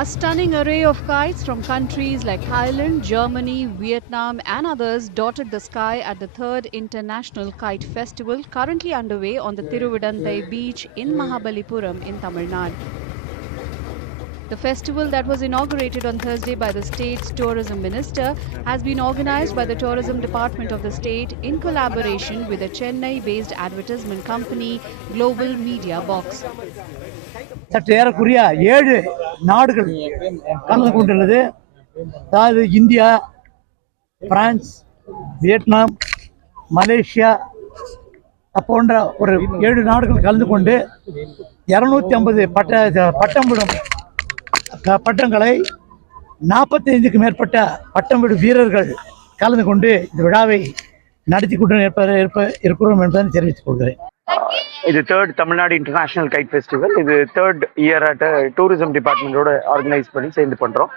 A stunning array of kites from countries like Thailand, Germany, Vietnam, and others dotted the sky at the 3rd International Kite Festival, currently underway on the Thiruvidantai beach in Mahabalipuram in Tamil Nadu. The festival, that was inaugurated on Thursday by the state's tourism minister, has been organized by the tourism department of the state in collaboration with the Chennai-based advertisement company Global Media Box. சற்று ஏறக்குறைய 7 நாடுகள் கலந்து கொண்டுள்ளது. அதாவது India, France, Vietnam, Malaysia போன்ற ஒரு 7 நாடுகள் கலந்து கொண்டு 250 பட்டங்களை 45க்கும் மேற்பட்ட பட்டம்விடும் வீரர்கள் கலந்து கொண்டு இந்த விழாவை நடத்தி கொண்டு இருக்கிறோம் என்பதை தெரிவித்துக் கொள்கிறேன். இது 3rd Tamil Nadu international guide festival. இது 3rd இயர் டூரிசம் டிபார்ட்மெண்டோட ஆர்கனைஸ் பண்ணி சேர்ந்து பண்றோம்.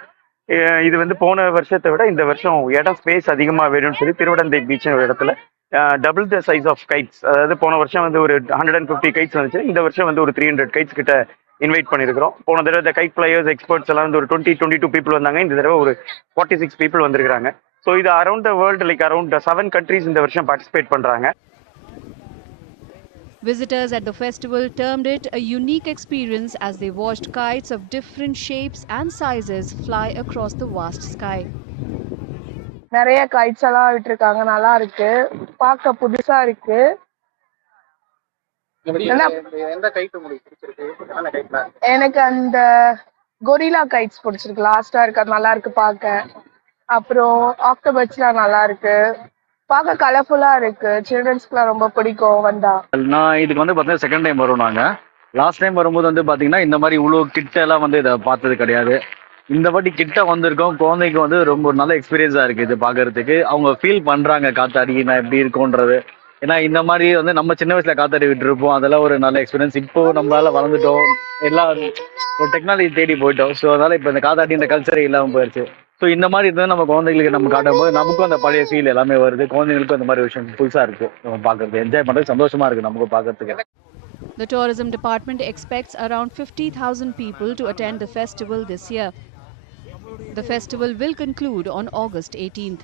இது வந்து போன வருஷத்தை விட இந்த வருஷம் இடம் ஸ்பேஸ் அதிகமாக வேணும்னு சொல்லி திருவிடந்தை பீச் ஒரு இடத்துல double the size of kites, அதாவது போன வருஷம் வந்து ஒரு 150 கைட்ஸ் வந்துச்சு. இந்த வருஷம் வந்து ஒரு 300 கைட்ஸ் கிட்ட இன்வைட் பண்ணியிருக்கிறோம். போன தடவை இந்த கைட் பிளேயர்ஸ் எக்ஸ்பர்ட்ஸ் எல்லாம் வந்து ஒரு 22 பீப்புள் வந்தாங்க. இந்த தடவை ஒரு 46 பீப்புள் வந்திருக்காங்க. ஸோ இது around the world like around 7 countries இந்த வருஷம் பார்ட்டிசிபேட் பண்றாங்க. Visitors at the festival termed it a unique experience as they watched kites of different shapes and sizes fly across the vast sky. நிறைய guides எல்லாம் விட்டுருக்காங்க, நல்லா இருக்கு, பார்க்க புதுசா இருக்கு. எனக்கு அந்த கொரில்லா கைட்ஸ் பிடிச்சிருக்கு, லாஸ்டா இருக்கு, அது நல்லா இருக்கு பார்க்க. அப்புறம் ஆக்டோபஸ்லாம் நல்லா இருக்கு, பார்க்க கலர்ஃபுல்லா இருக்கு, சில்ட்ரன்ஸ்க்குலாம் ரொம்ப பிடிக்கும் வந்தா. நான் இதுக்கு வந்து பார்த்தீங்கன்னா செகண்ட் டைம் வரும். நாங்கள் லாஸ்ட் டைம் வரும்போது வந்து பார்த்தீங்கன்னா இந்த மாதிரி இவ்வளோ கிட்ட எல்லாம் வந்து இதை பார்த்தது கிடையாது. இந்த வாட்டி கிட்ட வந்திருக்கோம். குழந்தைக்கு வந்து ரொம்ப நல்ல எக்ஸ்பீரியன்ஸாக இருக்குது இது பார்க்கறதுக்கு. அவங்க ஃபீல் பண்ணுறாங்க காத்தாடி நான் எப்படி இருக்கும்ன்றது. ஏன்னா இந்த மாதிரி வந்து நம்ம சின்ன வயசுல காத்தாடி விட்டுருப்போம், அதெல்லாம் ஒரு நல்ல எக்ஸ்பீரியன்ஸ். இப்போ நம்மளால வளர்ந்துட்டோம், எல்லாம் ஒரு டெக்னாலஜி தேடி போயிட்டோம். ஸோ அதனால இப்போ இந்த காத்தாடி இந்த கல்ச்சரே இல்லாமல் போயிடுச்சு. ஸோ இந்த மாதிரி இருந்தால் நம்ம குழந்தைங்களுக்கு நம்ம காட்டும் போது நமக்கும் அந்த பழைய ஃபீல் எல்லாமே வருது. குழந்தைங்களுக்கும் அந்த மாதிரி விஷயம் புதுசாக இருக்கு, நம்ம பார்க்கறது என்ஜாய் பண்ணுறது சந்தோஷமா இருக்கு நமக்கு பார்க்கறதுக்கு. The tourism department expects around 50,000 people to attend the festival this year. The festival will conclude on August 18th.